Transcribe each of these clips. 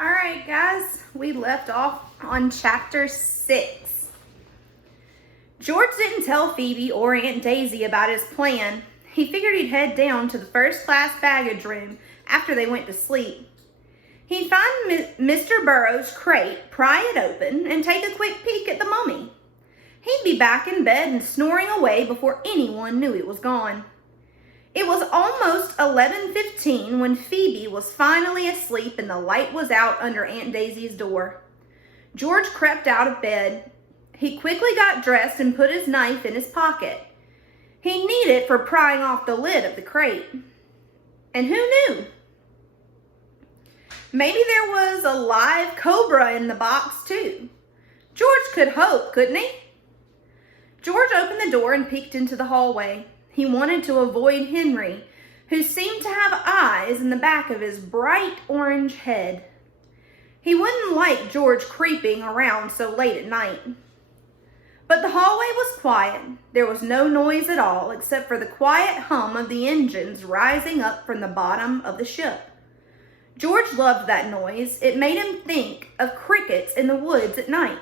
All right, guys, we left off on chapter 6. George didn't tell Phoebe or Aunt Daisy about his plan. He figured he'd head down to the first-class baggage room after they went to sleep. He'd find Mr. Burroughs' crate, pry it open, and take a quick peek at the mummy. He'd be back in bed and snoring away before anyone knew it was gone. It was almost 11:15 when Phoebe was finally asleep and the light was out under Aunt Daisy's door. George crept out of bed. He quickly got dressed and put his knife in his pocket. He'd need it for prying off the lid of the crate. And who knew? Maybe there was a live cobra in the box too. George could hope, couldn't he? George opened the door and peeked into the hallway. He wanted to avoid Henry, who seemed to have eyes in the back of his bright orange head. He wouldn't like George creeping around so late at night. But the hallway was quiet. There was no noise at all except for the quiet hum of the engines rising up from the bottom of the ship. George loved that noise. It made him think of crickets in the woods at night.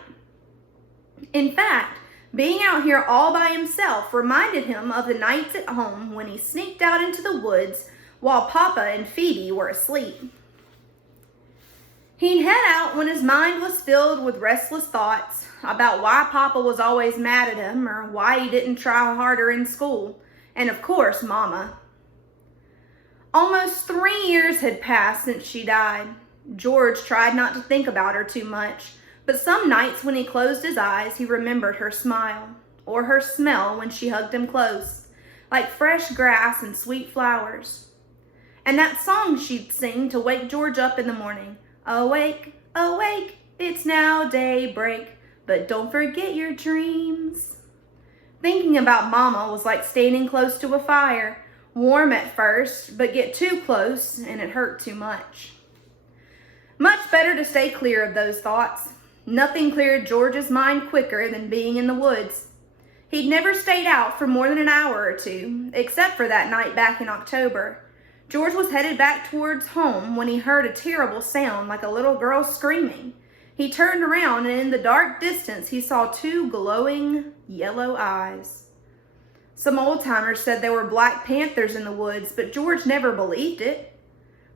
In fact, being out here all by himself reminded him of the nights at home when he sneaked out into the woods while Papa and Phoebe were asleep. He'd head out when his mind was filled with restless thoughts about why Papa was always mad at him or why he didn't try harder in school, and of course, Mama. Almost 3 years had passed since she died. George tried not to think about her too much, but some nights when he closed his eyes, he remembered her smile, or her smell when she hugged him close, like fresh grass and sweet flowers. And that song she'd sing to wake George up in the morning. Awake, awake, it's now daybreak, but don't forget your dreams. Thinking about Mama was like standing close to a fire, warm at first, but get too close and it hurt too much. Much better to stay clear of those thoughts. Nothing cleared George's mind quicker than being in the woods. He'd never stayed out for more than an hour or two, except for that night back in October. George was headed back towards home when he heard a terrible sound like a little girl screaming. He turned around and in the dark distance he saw 2 glowing yellow eyes. Some old-timers said there were black panthers in the woods, but George never believed it.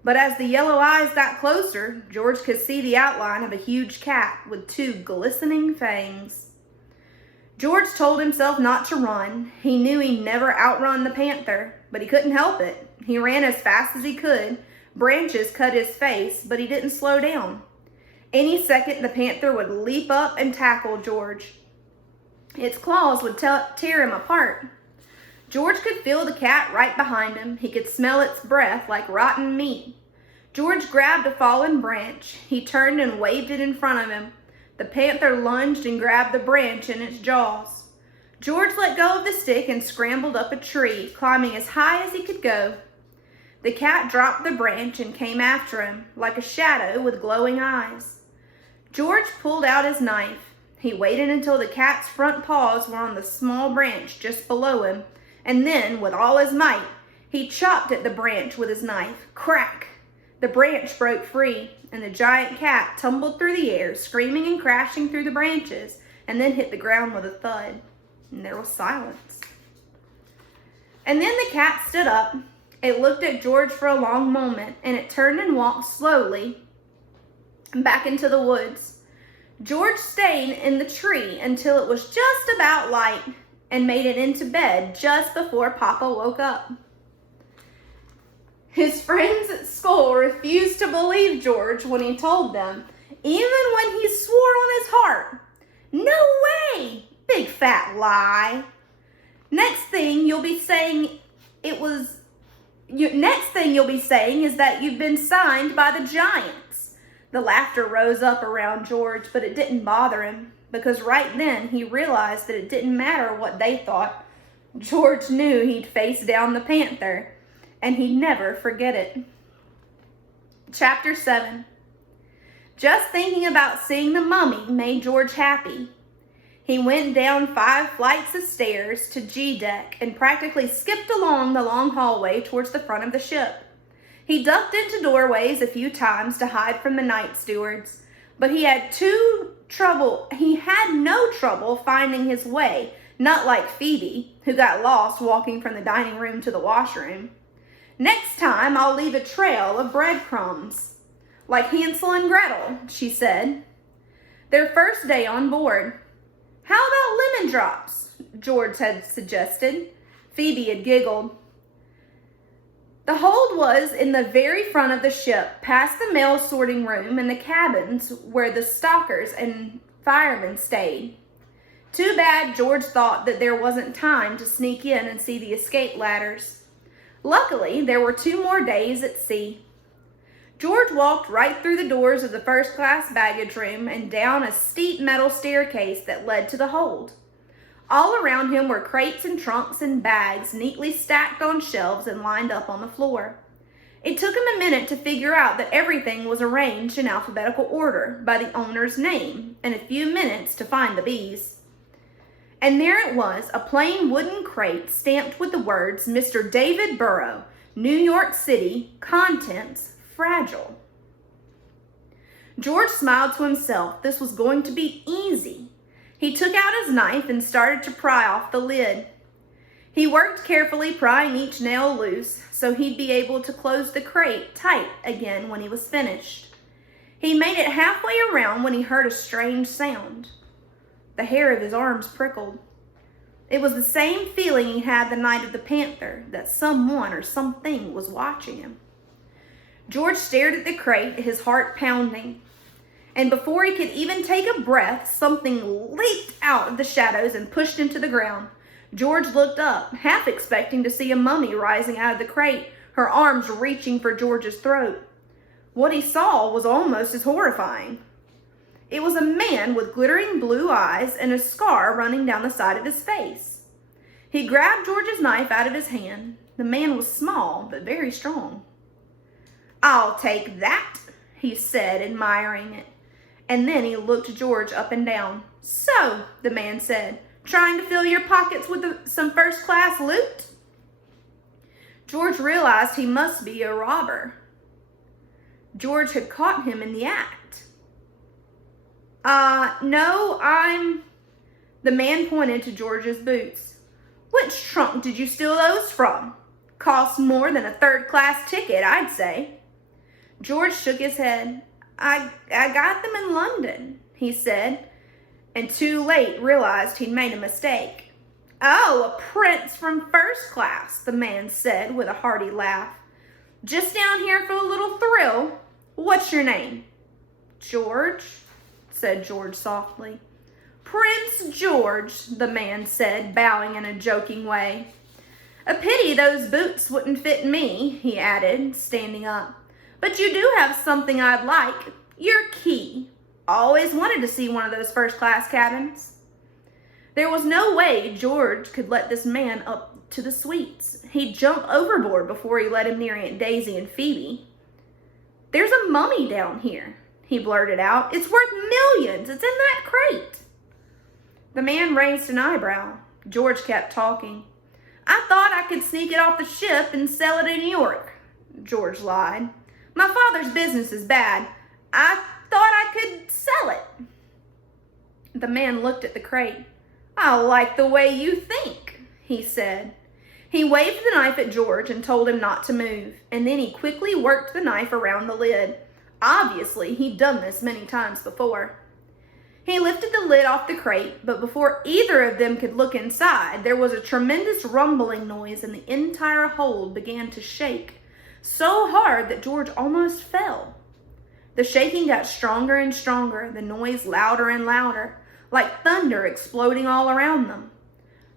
But as the yellow eyes got closer, George could see the outline of a huge cat with 2 glistening fangs. George told himself not to run. He knew he'd never outrun the panther, but he couldn't help it. He ran as fast as he could. Branches cut his face, but he didn't slow down. Any second, the panther would leap up and tackle George. Its claws would tear him apart. George could feel the cat right behind him. He could smell its breath like rotten meat. George grabbed a fallen branch. He turned and waved it in front of him. The panther lunged and grabbed the branch in its jaws. George let go of the stick and scrambled up a tree, climbing as high as he could go. The cat dropped the branch and came after him, like a shadow with glowing eyes. George pulled out his knife. He waited until the cat's front paws were on the small branch just below him, and then, with all his might, he chopped at the branch with his knife. Crack! The branch broke free, and the giant cat tumbled through the air, screaming and crashing through the branches, and then hit the ground with a thud. And there was silence. And then the cat stood up. It looked at George for a long moment, and it turned and walked slowly back into the woods. George stayed in the tree until it was just about light, and made it into bed just before Papa woke up. His friends at school refused to believe George when he told them, even when he swore on his heart. No way! Big fat lie. Next thing you'll be saying is that you've been signed by the Giants. The laughter rose up around George, but it didn't bother him, because right then he realized that it didn't matter what they thought. George knew he'd face down the panther, and he'd never forget it. Chapter 7. Just thinking about seeing the mummy made George happy. He went down 5 flights of stairs to G deck and practically skipped along the long hallway towards the front of the ship. He ducked into doorways a few times to hide from the night stewards, but he had no trouble finding his way, not like Phoebe, who got lost walking from the dining room to the washroom. "Next time I'll leave a trail of breadcrumbs, like Hansel and Gretel," she said. Their first day on board. "How about lemon drops?" George had suggested. Phoebe had giggled. The hold was in the very front of the ship, past the mail sorting room and the cabins where the stockers and firemen stayed. Too bad George thought that there wasn't time to sneak in and see the escape ladders. Luckily, there were 2 more days at sea. George walked right through the doors of the first-class baggage room and down a steep metal staircase that led to the hold. All around him were crates and trunks and bags neatly stacked on shelves and lined up on the floor. It took him a minute to figure out that everything was arranged in alphabetical order by the owner's name, and a few minutes to find the bees. And there it was, a plain wooden crate stamped with the words, "Mr. David Burrow, New York City, contents fragile." George smiled to himself. This was going to be easy. He took out his knife and started to pry off the lid. He worked carefully, prying each nail loose so he'd be able to close the crate tight again when he was finished. He made it halfway around when he heard a strange sound. The hair of his arms prickled. It was the same feeling he had the night of the panther, that someone or something was watching him. George stared at the crate, his heart pounding. And before he could even take a breath, something leaped out of the shadows and pushed him to the ground. George looked up, half expecting to see a mummy rising out of the crate, her arms reaching for George's throat. What he saw was almost as horrifying. It was a man with glittering blue eyes and a scar running down the side of his face. He grabbed George's knife out of his hand. The man was small, but very strong. "I'll take that," he said, admiring it. And then he looked George up and down. "So," the man said, "trying to fill your pockets with some first-class loot?" George realized he must be a robber. George had caught him in the act. No, The man pointed to George's boots. "Which trunk did you steal those from? Cost more than a third-class ticket, I'd say." George shook his head. I got them in London," he said, and too late realized he'd made a mistake. "Oh, a prince from first class," the man said with a hearty laugh. "Just down here for a little thrill. What's your name?" "George," said George softly. "Prince George," the man said, bowing in a joking way. "A pity those boots wouldn't fit me," he added, standing up. "But you do have something I'd like. Your key. Always wanted to see one of those first-class cabins." There was no way George could let this man up to the suites. He'd jump overboard before he let him near Aunt Daisy and Phoebe. "There's a mummy down here," he blurted out. "It's worth millions. It's in that crate." The man raised an eyebrow. George kept talking. "I thought I could sneak it off the ship and sell it in New York," George lied. "My father's business is bad. I thought I could sell it." The man looked at the crate. "I like the way you think," he said. He waved the knife at George and told him not to move, and then he quickly worked the knife around the lid. Obviously, he'd done this many times before. He lifted the lid off the crate, but before either of them could look inside, there was a tremendous rumbling noise and the entire hold began to shake, so hard that George almost fell. The shaking got stronger and stronger, the noise louder and louder, like thunder exploding all around them.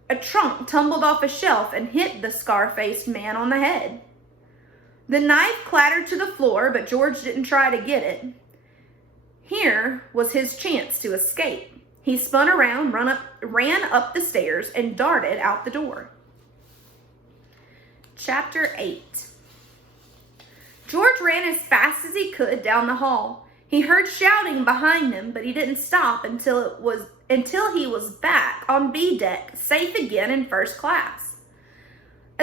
A trunk tumbled off a shelf and hit the scar-faced man on the head. The knife clattered to the floor, but George didn't try to get it. Here was his chance to escape. He spun around, ran up the stairs, and darted out the door. Chapter 8. George ran as fast as he could down the hall. He heard shouting behind him, but he didn't stop until he was back on B deck, safe again in first class.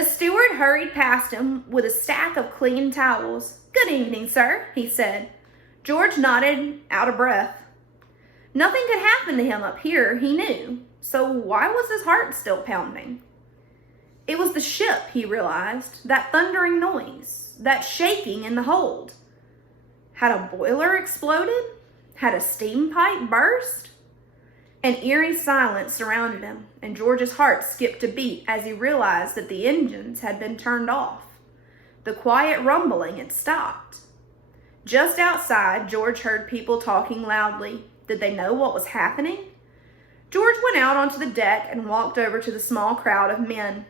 A steward hurried past him with a stack of clean towels. "Good evening, sir," he said. George nodded, out of breath. Nothing could happen to him up here, he knew. So why was his heart still pounding? It was the ship, he realized, that thundering noise, that shaking in the hold. Had a boiler exploded? Had a steam pipe burst? An eerie silence surrounded him, and George's heart skipped a beat as he realized that the engines had been turned off. The quiet rumbling had stopped. Just outside, George heard people talking loudly. Did they know what was happening? George went out onto the deck and walked over to the small crowd of men.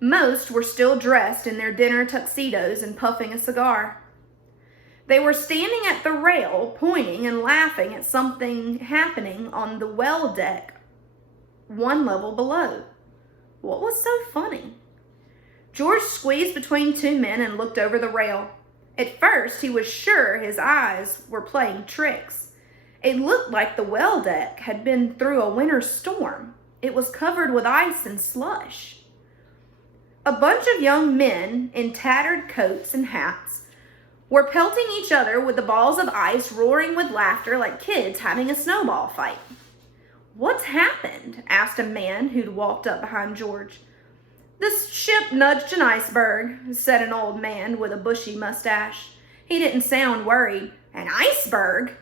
Most were still dressed in their dinner tuxedos and puffing a cigar. They were standing at the rail, pointing and laughing at something happening on the well deck, one level below. What was so funny? George squeezed between two men and looked over the rail. At first, he was sure his eyes were playing tricks. It looked like the well deck had been through a winter storm. It was covered with ice and slush. A bunch of young men in tattered coats and hats were pelting each other with the balls of ice, roaring with laughter like kids having a snowball fight. "What's happened?" asked a man who'd walked up behind George. "This ship nudged an iceberg," said an old man with a bushy mustache. He didn't sound worried. "An iceberg?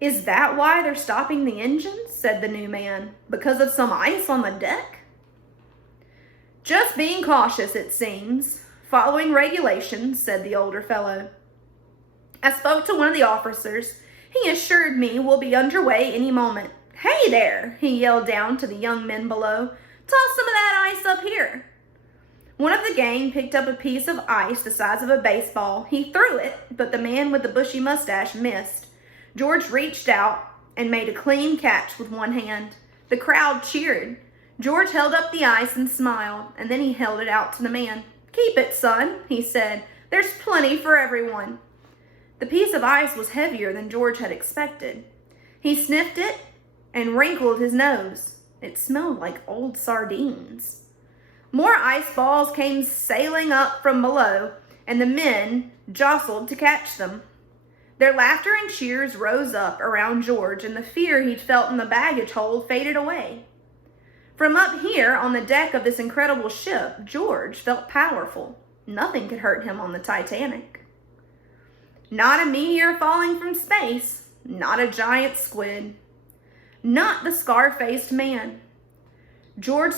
Is that why they're stopping the engines?" said the new man. "Because of some ice on the deck?" "Just being cautious, it seems. Following regulations," said the older fellow. "I spoke to one of the officers. He assured me we'll be underway any moment." "Hey there," he yelled down to the young men below. "Toss some of that ice up here." One of the gang picked up a piece of ice the size of a baseball. He threw it, but the man with the bushy mustache missed. George reached out and made a clean catch with one hand. The crowd cheered. George held up the ice and smiled, and then he held it out to the man. "Keep it, son," he said. "There's plenty for everyone." The piece of ice was heavier than George had expected. He sniffed it and wrinkled his nose. It smelled like old sardines. More ice balls came sailing up from below, and the men jostled to catch them. Their laughter and cheers rose up around George, and the fear he'd felt in the baggage hold faded away. From up here on the deck of this incredible ship, George felt powerful. Nothing could hurt him on the Titanic. Not a meteor falling from space, not a giant squid, not the scar-faced man. George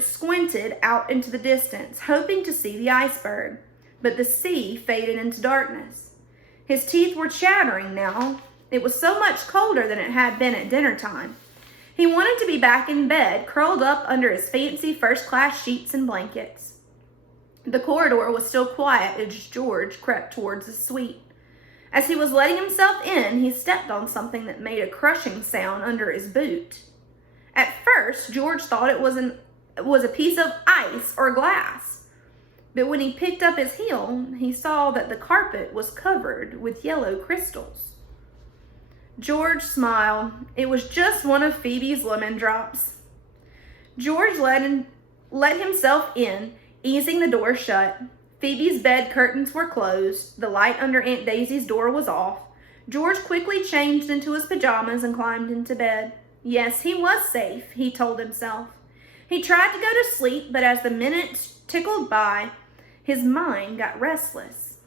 squinted out into the distance, hoping to see the iceberg, but the sea faded into darkness. His teeth were chattering now. It was so much colder than it had been at dinner time. He wanted to be back in bed, curled up under his fancy first-class sheets and blankets. The corridor was still quiet as George crept towards his suite. As he was letting himself in, he stepped on something that made a crushing sound under his boot. At first, George thought it was a piece of ice or glass. But when he picked up his heel, he saw that the carpet was covered with yellow crystals. George smiled. It was just one of Phoebe's lemon drops. George let himself in, easing the door shut. Phoebe's bed curtains were closed. The light under Aunt Daisy's door was off. George quickly changed into his pajamas and climbed into bed. Yes, he was safe, he told himself. He tried to go to sleep, but as the minutes tickled by, his mind got restless.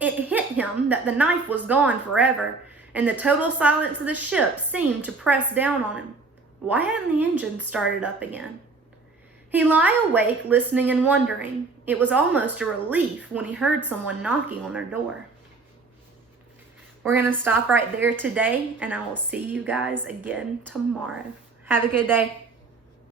It hit him that the knife was gone forever, and the total silence of the ship seemed to press down on him. Why hadn't the engine started up again? He lay awake, listening and wondering. It was almost a relief when he heard someone knocking on their door. We're going to stop right there today, and I will see you guys again tomorrow. Have a good day.